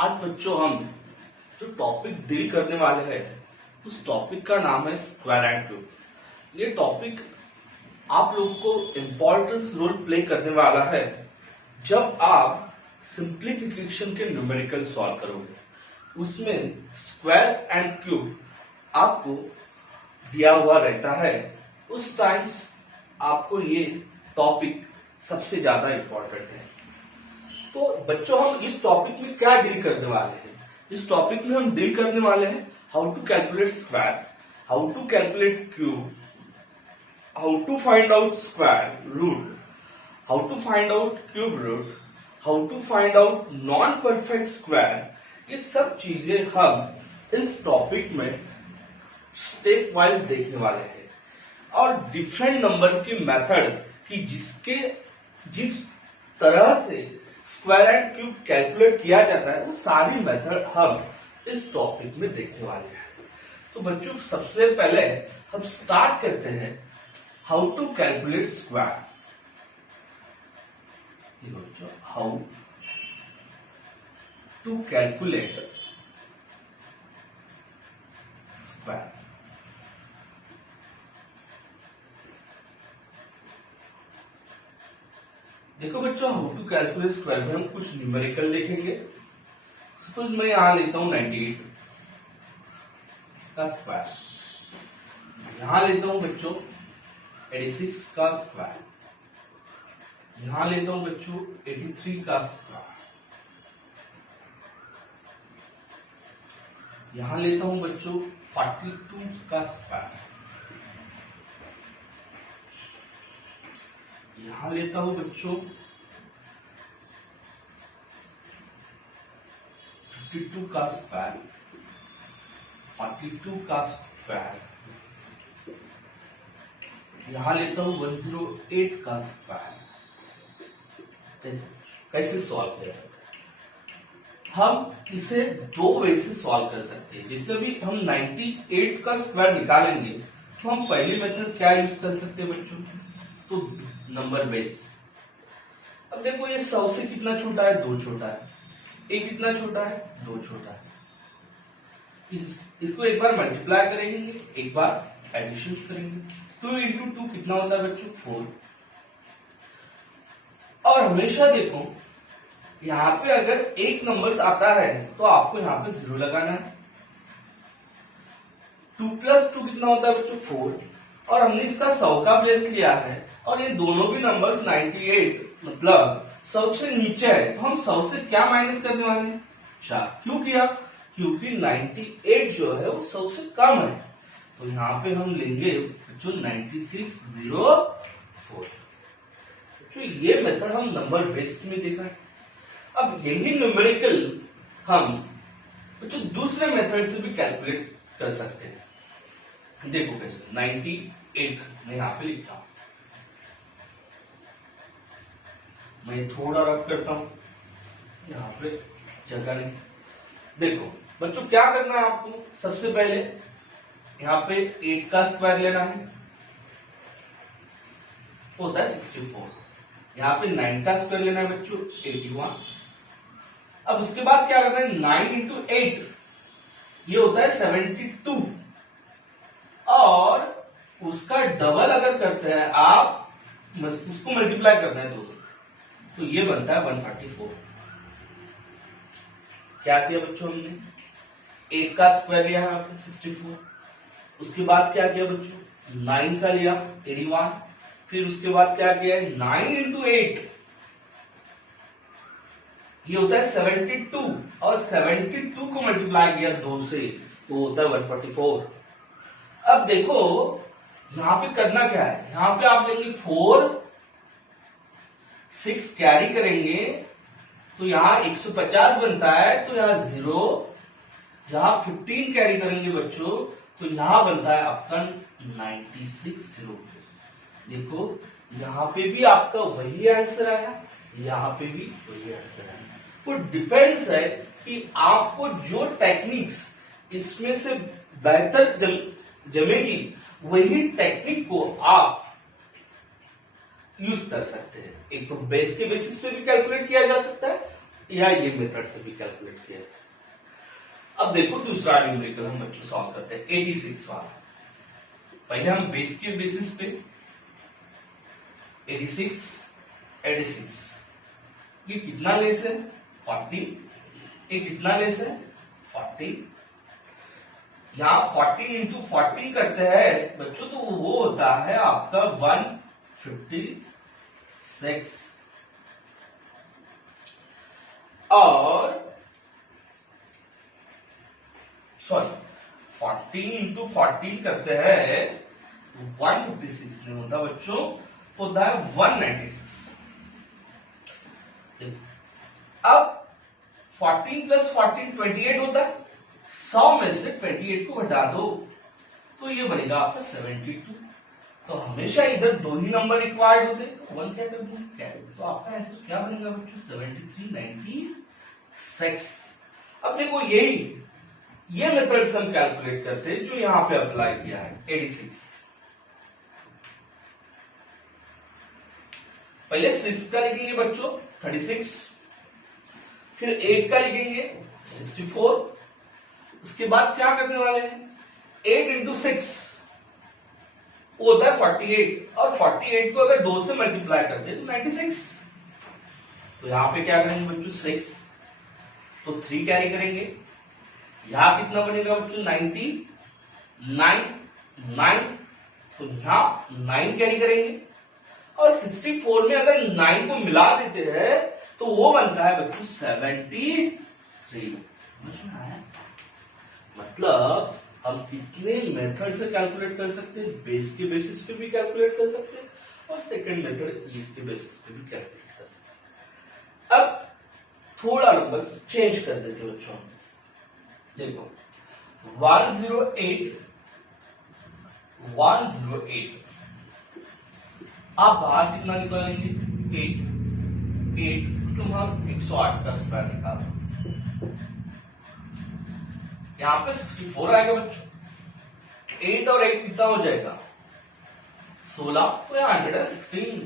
आज बच्चों हम जो टॉपिक डील करने वाले हैं उस टॉपिक का नाम है स्क्वायर एंड क्यूब। ये टॉपिक आप लोगों को इम्पोर्टेंस रोल प्ले करने वाला है जब आप सिंप्लीफिकेशन के न्यूमेरिकल सॉल्व करोगे। उसमें स्क्वायर एंड क्यूब आपको दिया हुआ रहता है, उस टाइम्स आपको ये टॉपिक सबसे ज्यादा इंपॉर्टेंट है। तो बच्चों हम इस टॉपिक में क्या डील करने वाले हैं? इस टॉपिक में हम डील करने वाले हैं how to calculate square, how to calculate cube, how to find out square root, how to find out cube root, how to find out non perfect square. ये सब चीजें हम इस टॉपिक में स्टेप वाइज देखने वाले हैं और डिफरेंट नंबर की मेथड की जिस तरह से स्क्वायर एंड क्यूब कैलकुलेट किया जाता है वो सारी मेथड हम इस टॉपिक में देखने वाले हैं। तो बच्चों सबसे पहले हम स्टार्ट करते हैं हाउ टू कैलकुलेट स्क्वायर। बच्चों हाउ टू कैलकुलेट स्क्वायर। देखो बच्चों हाउ टू कैलकुलेट स्क्वायर में हम कुछ न्यूमेरिकल देखेंगे। सपोज मैं यहां लेता हूं 98 का स्क्वायर, यहां लेता हूं बच्चों 86 का स्क्वायर, यहां लेता हूं बच्चों 83 का स्क्वायर, यहां लेता हूं बच्चों 42 का स्क्वायर, यहां लेता हूं बच्चों 52 का स्क्वायर, 42 का स्क्वायर, यहां लेता हूं 108 का स्क्वायर। कैसे सॉल्व करें? हम इसे दो वे से सॉल्व कर सकते हैं। जैसे भी हम 98 का स्क्वायर निकालेंगे तो हम पहली मेथड क्या यूज कर सकते हैं बच्चों? तो नंबर बेस। अब देखो ये 100 से कितना छोटा है? 2 छोटा है। एक कितना छोटा है? 2 छोटा है। इसको एक बार मल्टीप्लाई करेंगे, एक बार एडिशन करेंगे। 2 इंटू 2 कितना होता है बच्चों? 4। और हमेशा देखो यहां पे अगर एक नंबर्स आता है तो आपको यहां पे 0 लगाना है। 2 प्लस 2 कितना होता है बच्चों? 4। और हमने इसका 100 का बेस लिया है और ये दोनों भी नंबर्स 98 मतलब 100 से नीचे है, तो हम 100 से क्या माइनस करने वाले हैं? 4। क्यों किया? क्योंकि 98 जो है वो 100 से कम है। तो यहाँ पे हम लेंगे जो 9604। तो ये मेथड हम नंबर बेस में देखा है। अब यही न्यूमेरिकल हम जो दूसरे मेथड से भी कैलकुलेट कर सकते हैं। देखो कैसे 98 मैं यहां पे लिखता हूं, मैं थोड़ा रफ करता हूं, यहां पे जगह नहीं। देखो बच्चों क्या करना है आपको? सबसे पहले यहां पे 8 का स्क्वायर लेना है, होता है 64। यहां पे 9 का स्क्वायर लेना है बच्चों 81। अब उसके बाद क्या करना है? 9 इंटू 8 ये होता है 72 और उसका डबल अगर करते हैं आप, उसको मल्टीप्लाई करना है 2 से, तो ये बनता है 144। क्या किया बच्चों हमने? 8 का स्क्वायर लिया यहाँ पे 64, उसके बाद क्या किया बच्चों? 9 का लिया 81, फिर उसके बाद क्या किया है? 9 इंटू 8 ये होता है 72 और 72 को मल्टीप्लाई किया 2 से तो होता है 144। अब देखो यहां पे करना क्या है? यहां पे आप लेंगे 4, 6 कैरी करेंगे तो यहां 150 बनता है, तो यहां 0, यहां 15 कैरी करेंगे बच्चों तो यहां बनता है आपका 96। देखो यहां पे भी आपका वही आंसर आया, यहां पे भी वही आंसर आया। वो डिपेंड्स है कि आपको जो टेक्निक्स इसमें से बेहतर जमेगी वही टेक्निक को आप यूज कर सकते हैं। एक तो बेस के बेसिस पे भी कैलकुलेट किया जा सकता है, या ये मेथड से भी कैलकुलेट किया है। अब देखो दूसरा न्यूमेरिकल हम बच्चों सॉल्व करते हैं 86 वाला। पहले हम बेस के बेसिस पे 86 ये कितना लेस है 40, ये कितना लेस है 40। यहां 14 इंटू 14 करते हैं बच्चों तो वो होता है आपका 156 और सॉरी 14 इंटू 14 करते हैं 156 नहीं होता बच्चों, होता है 196। अब 14 प्लस 14 28 होता है, 100 में से 28 को घटा दो तो ये बनेगा आपका 72। तो हमेशा इधर दो ही नंबर रिक्वायर्ड होते तो 1 क्या कर दूंगा, तो आपका आंसर क्या बनेगा बच्चों 7396। अब देखो यही ये मेथड्स हम कैलकुलेट करते हैं जो यहां पे अप्लाई किया है 86। पहले 6 का लिखेंगे बच्चों 36, फिर 8 का लिखेंगे 64, उसके बाद क्या करने वाले हैं 8 इंटू 6 वो होता है 48 और 48 को अगर 2 से मल्टीप्लाई करते हैं तो 96। तो यहां पे क्या करेंगे बच्चों 6 तो 3 कैरी करेंगे, यहां कितना बनेगा बच्चों 9 तो यहां 9 कैरी करेंगे और 64 में अगर 9 को मिला देते हैं तो वो बनता है बच्चों 73। समझ में आया? मतलब हम कितने मेथड से कैलकुलेट कर सकते हैं, बेस के बेसिस पे भी कैलकुलेट कर सकते हैं और सेकंड मेथड इसके बेसिस पे भी कैलकुलेट कर सकते हैं। अब थोड़ा नंबर चेंज कर देते बच्चों, देखो 108 आप बाहर कितना निकालेंगे 8 तो हम 108 का स्क्वायर निकालो, यहां पे 64 आएगा बच्चों, 8 और 8 कितना हो जाएगा 16 तो यहां 116।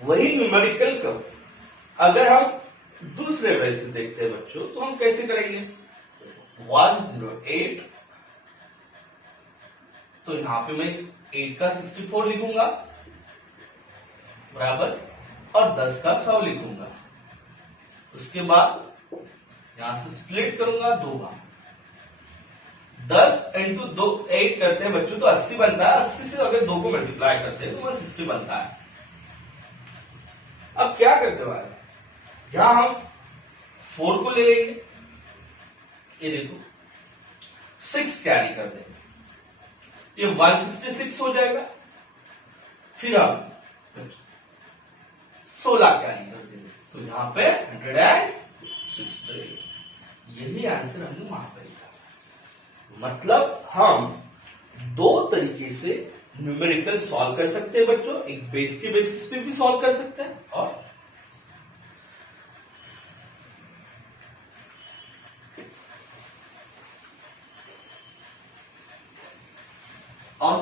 वही न्यूमेरिकल का अगर हम दूसरे वे से देखते हैं बच्चों तो हम कैसे करेंगे 108 तो यहां पे मैं 8 का 64 लिखूंगा बराबर और 10 का 100 लिखूंगा, उसके बाद यहां से स्प्लिट करूंगा 2 बार, 10 इंटू 2 8 करते हैं बच्चों तो 80 बनता है, 80 से अगर 2 को मल्टीप्लाई करते हैं तो 160 बनता है। अब क्या करते वाले यहां हम 4 को ले लेंगे, ये देखो 6 कैरी कर देंगे, ये 166 हो जाएगा, फिर हम 16 कैरी कर देंगे तो यहां पे 160। यही आंसर हमने वहां पर लिखा। मतलब हम दो तरीके से न्यूमेरिकल सॉल्व कर सकते हैं बच्चों, एक बेस के बेसिस पे भी सॉल्व कर सकते हैं और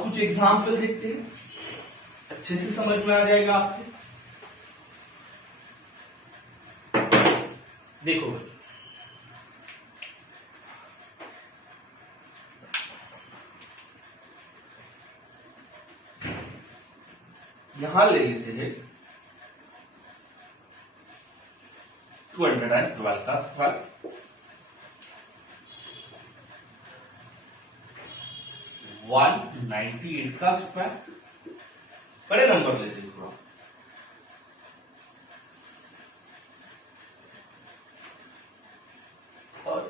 कुछ एग्जाम्पल देखते हैं, अच्छे से समझ में आ जाएगा आपके। देखो बच्चों यहां ले लेते हैं 212 का स्क्वायर, 198 का स्क्वायर, बड़े नंबर लेते हैं थोड़ा, और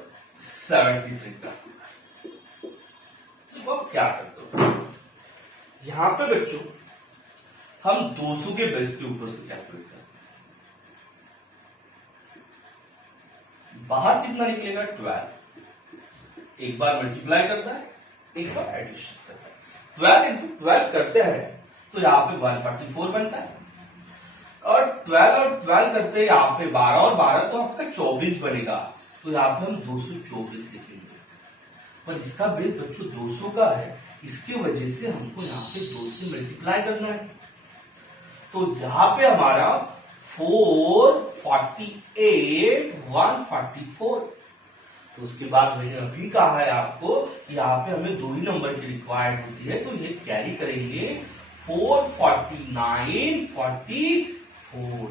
73 का स्क्वायर। तो अब क्या करते हो यहां पे बच्चों हम 200 के बेस के ऊपर से कैलकुलेट करते हैं, बाहर कितना निकलेगा 12, एक बार मल्टीप्लाई करता है एक बार एडिशन करता है, 12 इंटू 12 करते हैं तो यहाँ पे 144 बनता है, और 12 करते हैं यहाँ पे 12 और 12 तो आपका 24 बनेगा, तो यहाँ पे हम 224 लिखेंगे। पर इसका बेस बच्चों 200 का है, इसकी वजह से हमको यहाँ पे 2 से मल्टीप्लाई करना है, तो यहाँ पे हमारा 448 144। तो उसके बाद मैंने अभी कहा है आपको यहाँ पे हमें 2 ही नंबर की रिक्वायर्ड होती है, तो ये कैरी करेंगे 449 44।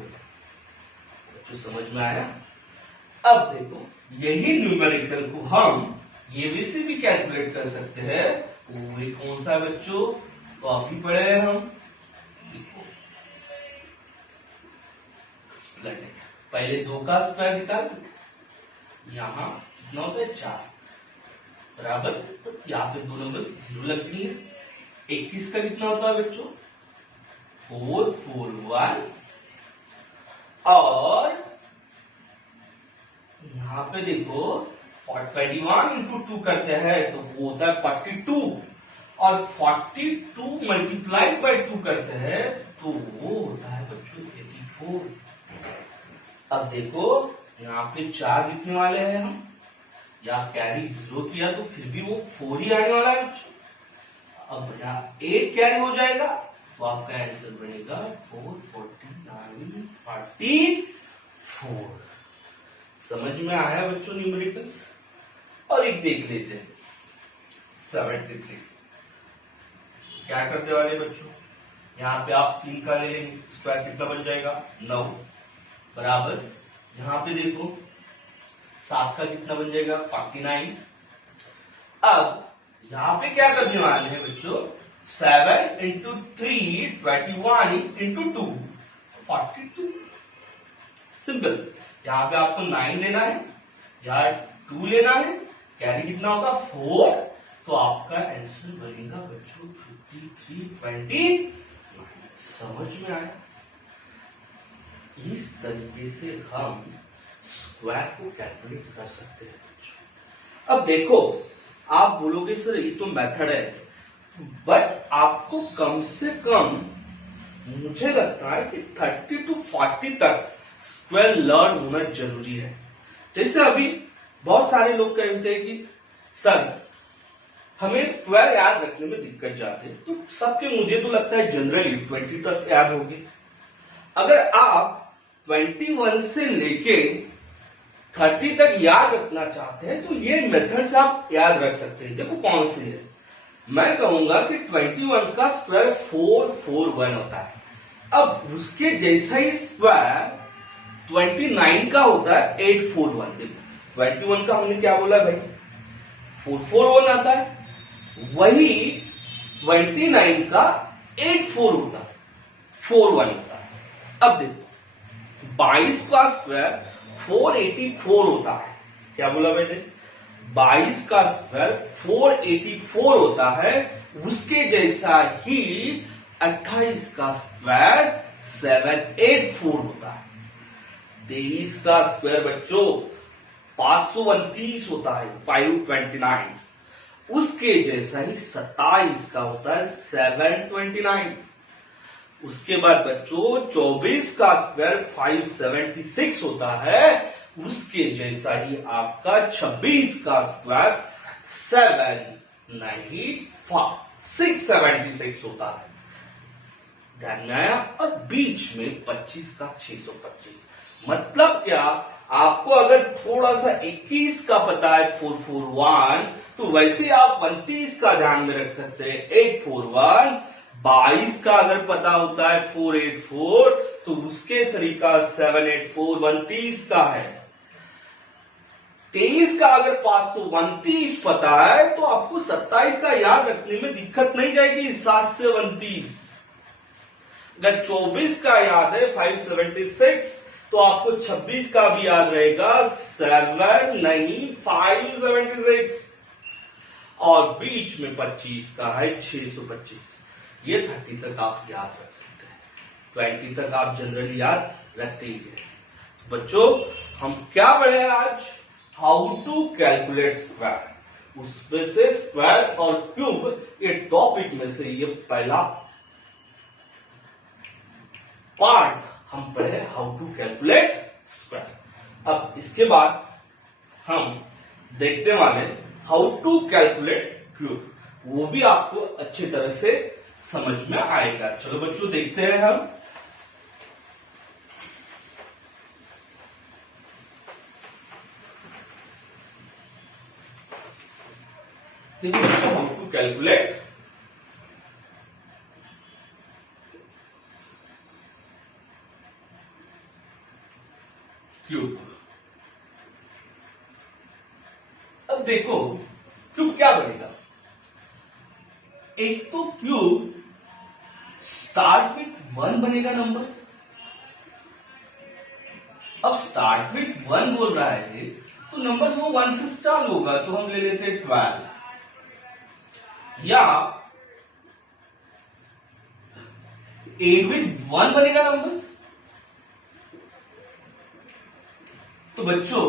तो समझ में आया? अब देखो यही न्यूमेरिकल को हम ये वैसे भी कैलकुलेट कर सकते हैं। वो भी कौन सा बच्चों? तो अभी पढ़े हैं हम। देखो पहले 2 का स्क्वायर निकाल, यहाँ कितना होता है 4 बराबर, तो यहाँ पे 2 नंबर 0 लग दिए। 21 का कितना होता है बच्चों? 441 और यहाँ पे देखो 21 इंटू 2 करते हैं तो वो होता है 42 और 42 मल्टीप्लाइड बाय 2 करते हैं तो वो होता है बच्चों 84। अब देखो यहाँ पे 4 लिखने वाले हैं हम, या कैरी 0 किया तो फिर भी वो 4 ही आने वाला है बच्चों। अब यहाँ 8 कैरी हो जाएगा तो आपका आंसर बनेगा 449 44। समझ में आया बच्चों न्यूमेरिकल्स? और एक देख लेते हैं 73। क्या करते वाले बच्चों, यहाँ पे आप 3 का ले लेंगे, स्क्वायर कितना बन जाएगा 9 बराबर, यहाँ पे देखो 7 का कितना बन जाएगा 49। अब यहाँ पे क्या करने वाले हैं बच्चों, 7 इंटू 3 21 इंटू 2 42। सिंपल। यहाँ पे आपको 9 लेना है या 2 लेना है, कैरी कितना होगा 4, तो आपका आंसर बनेगा बच्चों 5320। समझ में आया? इस तरीके से हम स्क्वायर को कैलकुलेट कर सकते हैं बच्चों। अब देखो आप बोलोगे सर ये तो मेथड है, बट आपको कम से कम मुझे लगता है कि 30 to 40 तक स्क्वायर लर्न होना जरूरी है। जैसे अभी बहुत सारे लोग कहते हैं कि सर हमें स्क्वायर याद रखने में दिक्कत जाती है, तो सबके मुझे तो लगता है जनरली 20 तक याद होगी। अगर आप 21 से लेके 30 तक याद रखना चाहते हैं तो ये मेथड से आप याद रख सकते हैं। देखो कौन सी है, मैं कहूंगा कि 21 का स्क्वायर 441 होता है। अब उसके जैसा ही स्क्वायर 29 का होता है 841। देखो 21 का हमने क्या बोला भाई 441 आता है, वही 29 का 84 होता है 41 होता है। अब देखो 22 का स्क्वायर 484 होता है। क्या बोला मैंने, 22 का स्क्वायर 484 होता है, उसके जैसा ही 28 का स्क्वायर 784 होता है। 23 का स्क्वायर बच्चों 529 होता है 529, उसके जैसा ही 27 का होता है 729। उसके बाद बच्चों 24 का स्क्वायर 576 होता है, उसके जैसा ही आपका 26 का स्क्वायर 676 होता है। ध्यान में आया? और बीच में 25 का 625। मतलब क्या, आपको अगर थोड़ा सा 21 का पता है 441, तो वैसे आप 29 का ध्यान में रख सकते हैं 841। 22 का अगर पता होता है 484, तो उसके सरीका 784 29 का है। 23 का अगर 529 पता है तो आपको 27 का याद रखने में दिक्कत नहीं जाएगी 7 से 29। अगर 24 का याद है 576, तो आपको 26 का भी याद रहेगा 576, और बीच में 25 का है 625। ये 30 तक आप याद रख सकते हैं, 20 तक आप जनरली याद रखते ही हैं। बच्चों हम क्या पढ़े आज, हाउ टू कैलकुलेट स्क्वायर, उसमें से स्क्वायर और क्यूब ये टॉपिक में से ये पहला पार्ट हम पढ़े, हाउ टू कैलकुलेट स्क्वायर। अब इसके बाद हम देखने वाले हाउ टू कैलकुलेट क्यूब, वो भी आपको अच्छी तरह से समझ में आएगा। चलो बच्चों देखते हैं हम। देखिए बच्चों, हाउ टू कैलकुलेट क्यूब। अब देखो क्यूब क्या बनेगा। एक तो क्यूब स्टार्ट विथ 1 बनेगा नंबर्स। अब स्टार्ट विथ 1 बोल रहा है तो नंबर्स वो 1 से स्टार्ट होगा, तो हम ले लेते हैं 12। या एंड विथ 1 बनेगा नंबर्स। तो बच्चों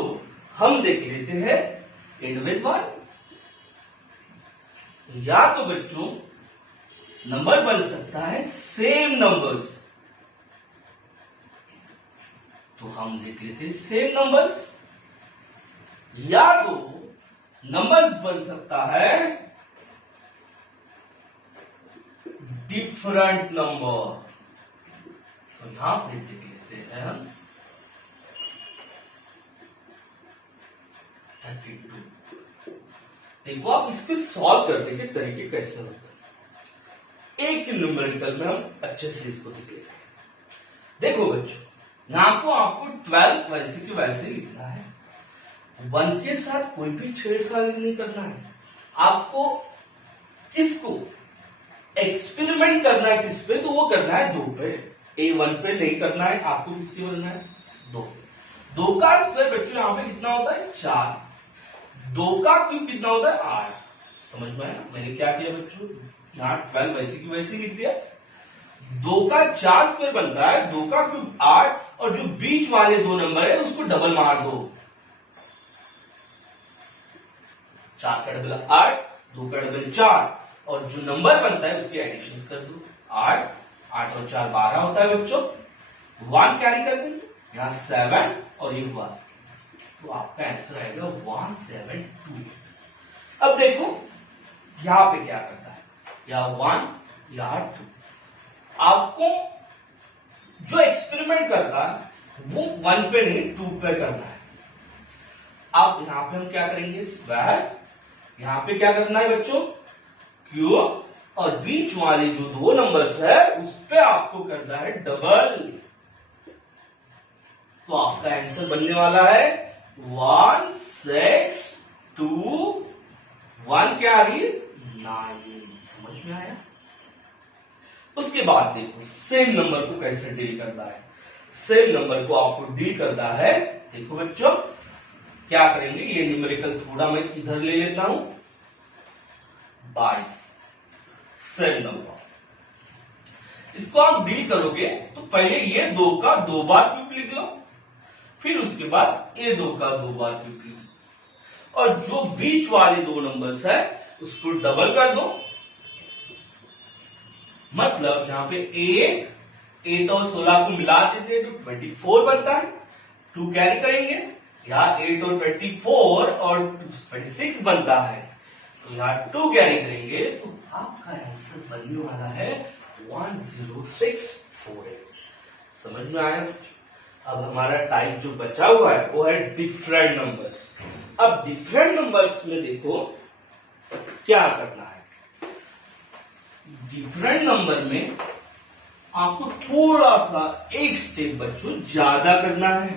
हम देख लेते हैं एंड विथ 1। या तो बच्चों नंबर बन सकता है सेम नंबर्स, तो हम देख लेते हैं सेम नंबर्स। या तो नंबर्स बन सकता है डिफरेंट नंबर, तो यहां पे देख लेते हैं हम 32। देखो आप इसके सॉल्व करने के तरीके कैसे होते हैं, एक न्यूमेरिकल में हम अच्छे से इसको देख लेते हैं। देखो बच्चों, यहां को आपको 12 वैसे के वैसे लिखना है। 1 के साथ कोई भी छेड़छाड़ नहीं करना है। आपको किसको एक्सपेरिमेंट करना है, किस पे, तो वो करना है 2 पे। A1 पे नहीं करना है आपको, किसके बनना है 2 पे। 2 का स्क्वायर बच्चों यहां पे कितना होता है 4। 2 का क्यूब कितना होता है 8। समझ में आया मैंने क्या किया बच्चों, यहाँ 12 वैसे की वैसे लिख दिया। 2 का 4 स्क्वायर बनता है, 2 का क्यूब 8, और जो बीच वाले 2 नंबर है उसको डबल मार दो। 4 का डबल 8, 2 का डबल 4, और जो नंबर बनता है उसकी एडिशन कर दो। 8 8 और 4 12 होता है बच्चों। 1 कैरी कर देंगे, यहाँ 7 और ये 1, तो आपका आंसर आएगा 1728। अब देखो यहां पे क्या करता है, या 1 या 2। आपको जो एक्सपेरिमेंट करता है वो 1 पे नहीं 2 पे करना है। अब यहां पे हम क्या करेंगे, स्क्वायर। यहां पे क्या करना है बच्चों, क्यूब, और बीच वाले जो 2 नंबर्स है उस पे आपको करना है डबल। तो आपका आंसर बनने वाला है 162 क्या आ रही है 9। समझ में आया। उसके बाद देखो सेम नंबर को कैसे डील करना है। सेम नंबर को आपको डील करना है। देखो बच्चों क्या करेंगे, ये न्यूमेरिकल थोड़ा मैं इधर ले लेता हूं। 22 सेम नंबर, इसको आप डील करोगे तो पहले ये 2 का 2 बार क्यूब लिख लो, फिर उसके बाद ये 2 का 2 बार क्यूब लिख लो, और जो बीच वाले 2 नंबर्स है उसको डबल कर दो। मतलब यहां पे 8 और 16 को मिला देते तो 24 बनता है। 2 कैरी करेंगे, यहाँ 8 और 24 और 26 बनता है, तो यहाँ 2 कैरी करेंगे तो आपका आंसर बनने वाला है 10648। समझ में आया बच्चों। अब हमारा टाइप जो बचा हुआ है वो है डिफरेंट नंबर्स। अब डिफरेंट नंबर्स में देखो क्या करना है। डिफरेंट नंबर में आपको थोड़ा सा एक स्टेप बच्चों ज्यादा करना है।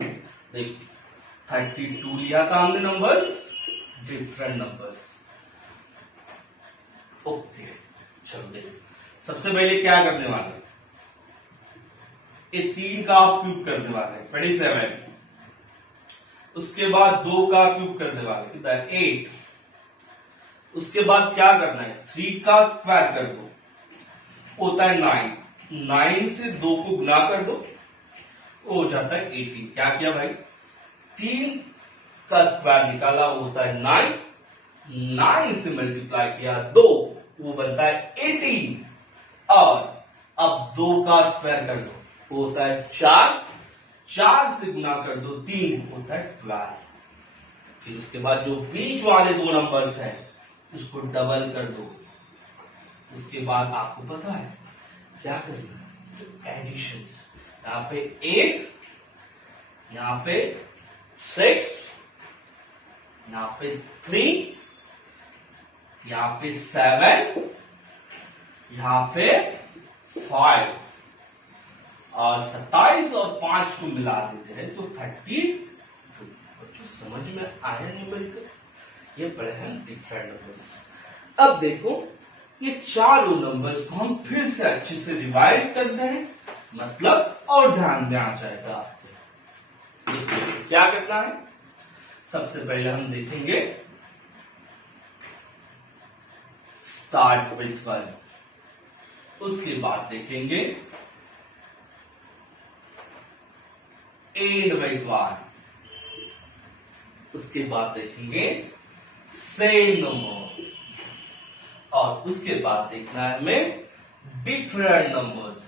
देखिए 32 लिया था हमने नंबर्स, डिफरेंट नंबर्स। ओके चलो देखिए, सबसे पहले क्या करने वाले, ये 3 का आप क्यूब करने वाले 27। उसके बाद 2 का क्यूब करने वाले कितना है 8। उसके बाद क्या करना है 3 का स्क्वायर कर दो, होता है 9। 9 से 2 को गुना कर दो, हो जाता है 18। क्या किया भाई, 3 का स्क्वायर निकाला, वो होता है 9। 9 से मल्टीप्लाई किया 2, वो बनता है 18। और अब 2 का स्क्वायर कर दो, वो होता है 4। 4 से गुना कर दो 3, होता है 12। फिर उसके बाद जो बीच वाले 2 नंबर्स हैं उसको डबल कर दो। उसके बाद आपको पता है क्या करना है, एडिशन। यहां पे 8, यहां पे 6, यहाँ पे 3, यहाँ पे 7, यहाँ पे 5 और 27 और 5 को मिला देते हैं तो 32। बच्चों समझ में आया न्यूमेरिकल? ये पढ़े हैं डिफरेंट नंबर्स। अब देखो ये चारों नंबर्स को हम फिर से अच्छे से रिवाइज करते हैं, मतलब और ध्यान में आ जाएगा आपके। क्या करना है, सबसे पहले हम देखेंगे स्टार्ट विथ 1, उसके बाद देखेंगे एंड विथ 1, उसके बाद देखेंगे सेम नंबर, और उसके बाद देखना है हमें डिफरेंट नंबर्स।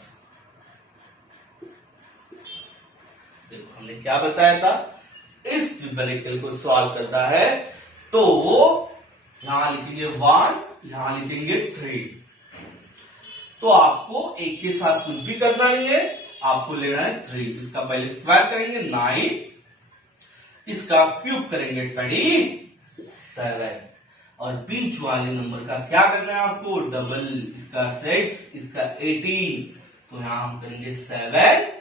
देखो हमने क्या बताया था, इस न्यूमेरिकल को सॉल्व करता है तो यहां लिखेंगे 1, यहां लिखेंगे 3। तो आपको एक के साथ कुछ भी करना नहीं है, आपको लेना है 3। इसका पहले स्क्वायर करेंगे 9, इसका क्यूब करेंगे 27, और बीच वाले नंबर का क्या करना है आपको, डबल। इसका 6, इसका 18, तो यहां हम करेंगे 7,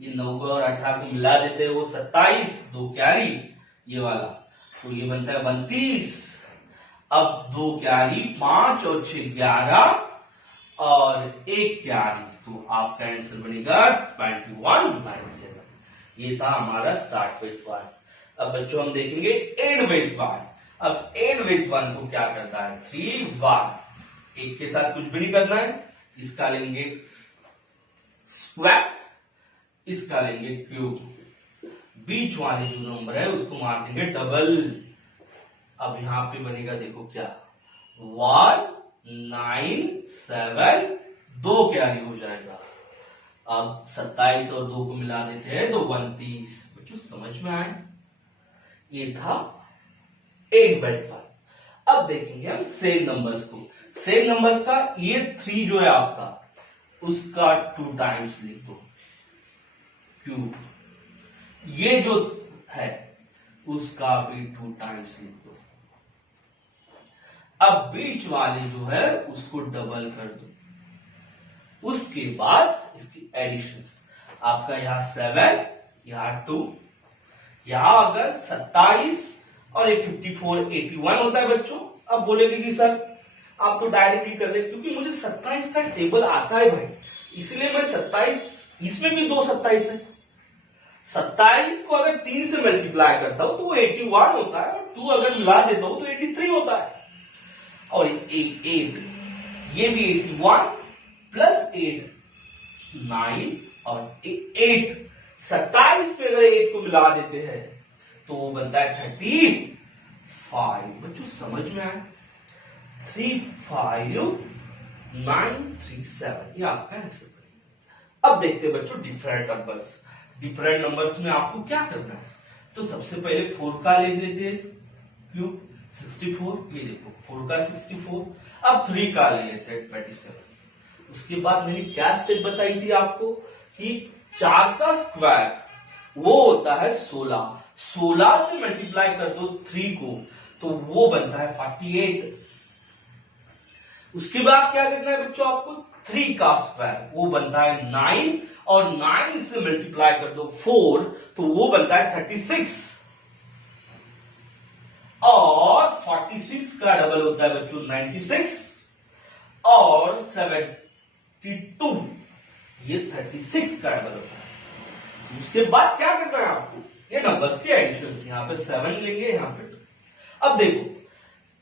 ये 9 और 18 को मिला देते हैं वो 27, 2 कैरी ये वाला, तो ये बनता है 32। अब 2 कैरी 5 और 6 11 और 1 कैरी, तो आपका आंसर बनेगा 2197। ये था हमारा स्टार्ट विथ 1। अब बच्चों हम देखेंगे एंड विथ 1। अब एंड विथ 1 को क्या करता है, 3 1, एक के साथ कुछ भी नहीं करना है, इसका लेंगे स्क्वायर, इसका लेंगे क्यूब, बीच वाले जो नंबर है उसको मार देंगे डबल। अब यहां पे बनेगा देखो क्या, 1 9 7, 2 कैरी हो जाएगा। अब 27 और 2 को मिला देते हैं तो 32। बच्चों समझ में आए, ये था 8/5। अब देखेंगे हम सेम नंबर्स को। सेम नंबर्स का ये 3 जो है आपका, उसका 2 टाइम्स लिख दो क्यूब, ये जो है उसका भी 2 टाइम्स लिख दो। अब बीच वाली जो है उसको डबल कर दो, उसके बाद इसकी एडिशन, आपका यहां 7, यहां 2, यहां अगर 27 और एक 54 81 होता है बच्चों। अब बोलेगे कि सर आप तो डायरेक्टली कर रहे, क्योंकि मुझे 27 का टेबल आता है भाई, इसलिए मैं 27, इसमें भी 2 27 है। 27 को अगर 3 से मल्टीप्लाई करता हूं तो वो 81 होता है, और 2 अगर मिला देता हूं तो 83 होता है। और 8 ये भी 81 प्लस 8 9 और 8, 27 पे अगर 8 को मिला देते हैं तो वो बनता है 35। बच्चों समझ में आए, 35937 ये आपका आंसर। अब देखते हैं बच्चों डिफरेंट नंबर्स। डिफरेंट नंबर्स में आपको क्या करना है, तो सबसे पहले 4 का ले लेते हैं क्यूब, 64, ये देखो 4 का 64। अब 3 का ले लेते हैं 27। उसके बाद मैंने क्या स्टेप बताई थी आपको कि 4 का स्क्वायर वो होता है 16, 16 से मल्टीप्लाई कर दो 3 को तो वो बनता है 48। उसके बाद क्या करना है बच्चों आपको, 3 का स्क्वायर वो बनता है 9, और 9 से मल्टीप्लाई कर दो 4 तो वो बनता है 36, और 46 का डबल होता है बच्चों 96, और 72 ये 36 का डबल होता है। उसके बाद क्या करना है आपको, ये नंबर्स के एडिशन, यहां पे 7 लेंगे, यहां पे 2। अब देखो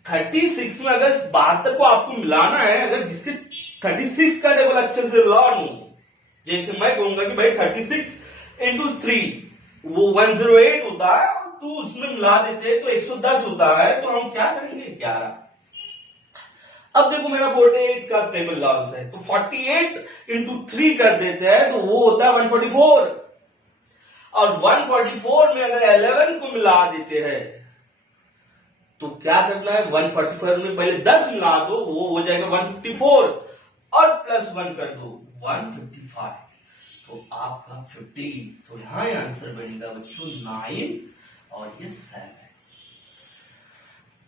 36 में अगर 72 को आपको मिलाना है, अगर जिसके 36 का टेबल अच्छे से लर्न हो, जैसे मैं कहूंगा कि भाई 36 इंटू 3 वो 108 होता है, और 2 उसमें मिला देते हैं तो 110 होता है, तो हम क्या करेंगे 11। अब देखो मेरा 48 का टेबल लर्न है, तो 48 इंटू 3 कर देते हैं तो वो होता है 144, और 144 में अगर 11 को मिला देते हैं तो क्या करना है, 144 में पहले 10 मिला दो वो हो जाएगा 154, और प्लस 1 कर दो 155, तो आपका 15। तो यहां आंसर बनेगा बच्चों 9 और ये 7।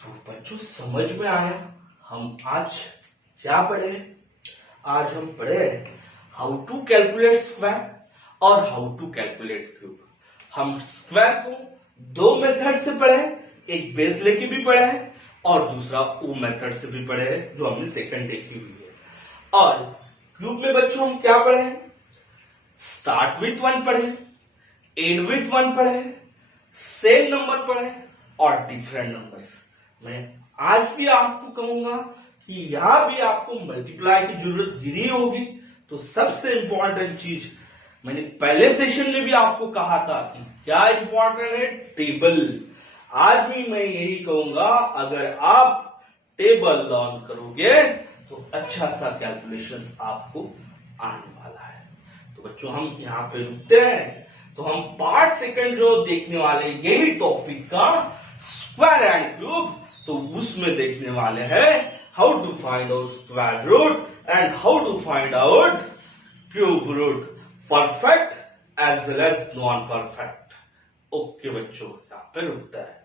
तो बच्चों समझ में आया हम आज क्या पढ़े? आज हम पढ़े हाउ टू कैलकुलेट स्क्वायर और हाउ टू कैलकुलेट क्यूब। हम स्क्वायर को दो मेथड से पढ़े, एक बेस लेके भी पढ़े है और दूसरा वो मेथड से भी पढ़े है जो हमने सेकंड देखी हुई है। और क्यूब में बच्चों हम क्या पढ़े? स्टार्ट विथ 1 पढ़े, एंड विथ 1 पढ़े, सेम नंबर पढ़े और डिफरेंट नंबर्स। मैं आज भी आपको कहूंगा कि यहां भी आपको मल्टीप्लाई की जरूरत गिरी होगी। तो सबसे इंपॉर्टेंट चीज मैंने पहले सेशन में भी आपको कहा था कि क्या इंपॉर्टेंट है? टेबल। आज भी मैं यही कहूंगा, अगर आप टेबल लर्न करोगे तो अच्छा सा कैलकुलेशंस आपको आने वाला है। तो बच्चों हम यहाँ पे रुकते हैं। तो हम पार्ट सेकंड जो देखने वाले यही टॉपिक का स्क्वायर एंड क्यूब, तो उसमें देखने वाले हैं how to find out square root and how to find out cube root, perfect as well as non perfect. Okay बच्चों, यहाँ पे रुकता है।